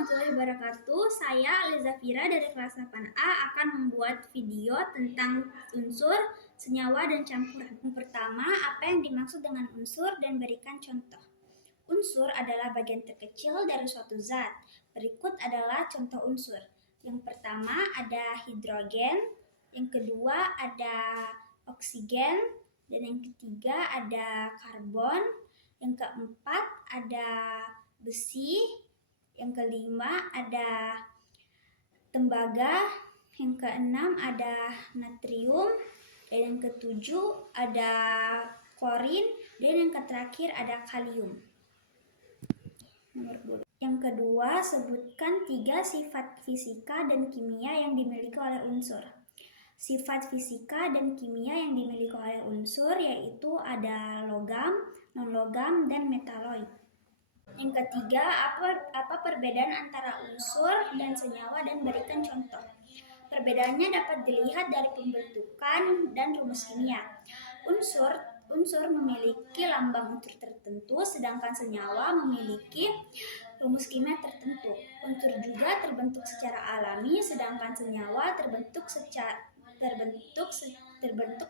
warahmatullahi wabarakatuh. Saya Aliza Fira dari kelas 8A akan membuat video tentang unsur, senyawa, dan campuran. Yang pertama, apa yang dimaksud dengan unsur dan berikan contoh. Unsur adalah bagian terkecil dari suatu zat. Berikut adalah contoh unsur. Yang pertama ada hidrogen, yang kedua ada oksigen, dan yang ketiga ada karbon, yang keempat ada besi, yang kelima ada tembaga, yang keenam ada natrium, dan yang ketujuh ada klorin, dan yang terakhir ada kalium. Yang kedua, sebutkan 3 sifat fisika dan kimia yang dimiliki oleh unsur. Sifat fisika dan kimia yang dimiliki oleh unsur yaitu ada logam, non-logam, dan metaloid. Yang ketiga, apa perbedaan antara unsur dan senyawa dan berikan contoh. Perbedaannya dapat dilihat dari pembentukan dan rumus kimia. Unsur memiliki lambang unsur tertentu, sedangkan senyawa memiliki rumus kimia tertentu. Unsur juga terbentuk secara alami, sedangkan senyawa terbentuk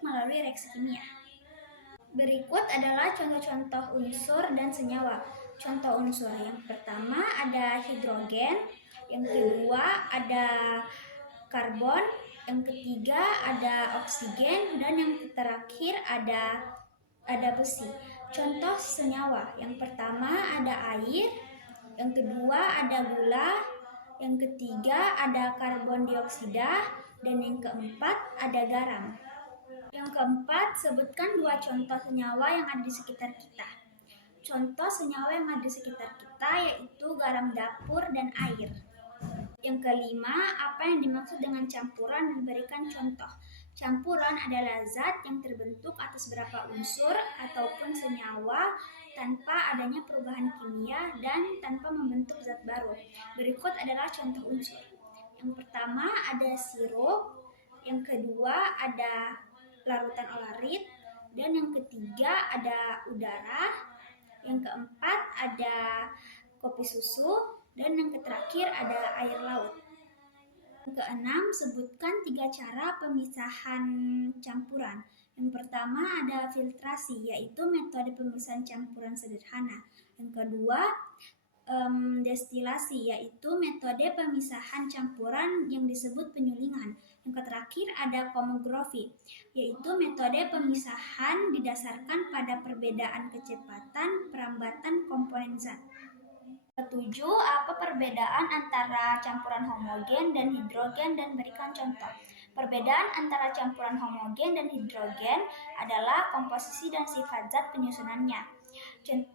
melalui reaksi kimia. Berikut adalah contoh-contoh unsur dan senyawa. Contoh unsur yang pertama ada hidrogen, yang kedua ada karbon, yang ketiga ada oksigen, dan yang terakhir ada besi. Contoh senyawa, yang pertama ada air, yang kedua ada gula, yang ketiga ada karbon dioksida, dan yang keempat ada garam. Yang keempat, sebutkan 2 contoh senyawa yang ada di sekitar kita. Contoh senyawa yang ada di sekitar kita yaitu garam dapur dan air. Yang kelima, apa yang dimaksud dengan campuran dan berikan contoh. Campuran adalah zat yang terbentuk atas beberapa unsur ataupun senyawa tanpa adanya perubahan kimia dan tanpa membentuk zat baru. Berikut adalah contoh unsur. Yang pertama ada sirup, yang kedua ada larutan olarit, dan yang ketiga ada udara, yang keempat ada kopi susu, dan yang terakhir ada air laut. Yang keenam, sebutkan 3 cara pemisahan campuran. Yang pertama ada filtrasi, yaitu metode pemisahan campuran sederhana. Yang kedua, destilasi, yaitu metode pemisahan campuran yang disebut penyulingan. Yang terakhir ada kromografi, yaitu metode pemisahan didasarkan pada perbedaan kecepatan perambatan komponen zat. Ketujuh, apa perbedaan antara campuran homogen dan hidrogen dan berikan contoh. Perbedaan antara campuran homogen dan hidrogen adalah komposisi dan sifat zat penyusunannya.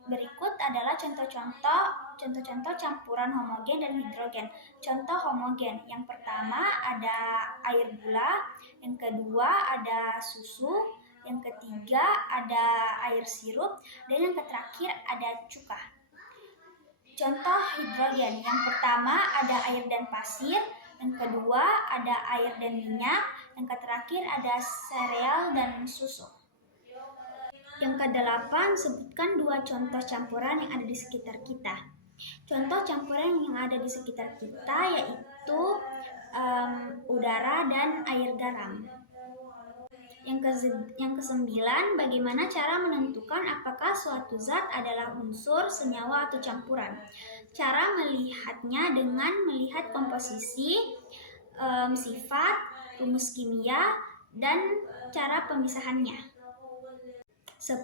Berikut adalah contoh-contoh campuran homogen dan hidrogen. Contoh homogen, yang pertama ada air gula, yang kedua ada susu, yang ketiga ada air sirup, dan yang terakhir ada cuka. Contoh hidrogen, yang pertama ada air dan pasir, yang kedua ada air dan minyak, yang terakhir ada sereal dan susu. Yang kedelapan, sebutkan 2 contoh campuran yang ada di sekitar kita. Contoh campuran yang ada di sekitar kita yaitu udara dan air garam. Yang kesembilan, bagaimana cara menentukan apakah suatu zat adalah unsur, senyawa, atau campuran. Cara melihatnya dengan melihat komposisi, sifat, rumus kimia, dan cara pemisahannya. 10.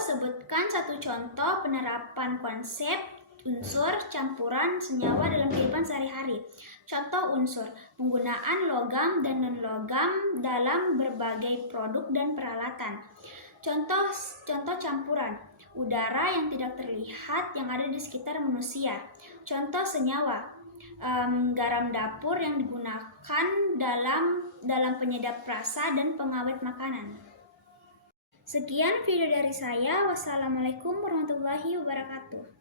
Sebutkan 1 contoh penerapan konsep unsur, campuran, senyawa dalam kehidupan sehari-hari. Contoh unsur, penggunaan logam dan non-logam dalam berbagai produk dan peralatan. Contoh campuran, udara yang tidak terlihat yang ada di sekitar manusia. Contoh senyawa, garam dapur yang digunakan dalam penyedap rasa dan pengawet makanan. Sekian video dari saya. Wassalamualaikum warahmatullahi wabarakatuh.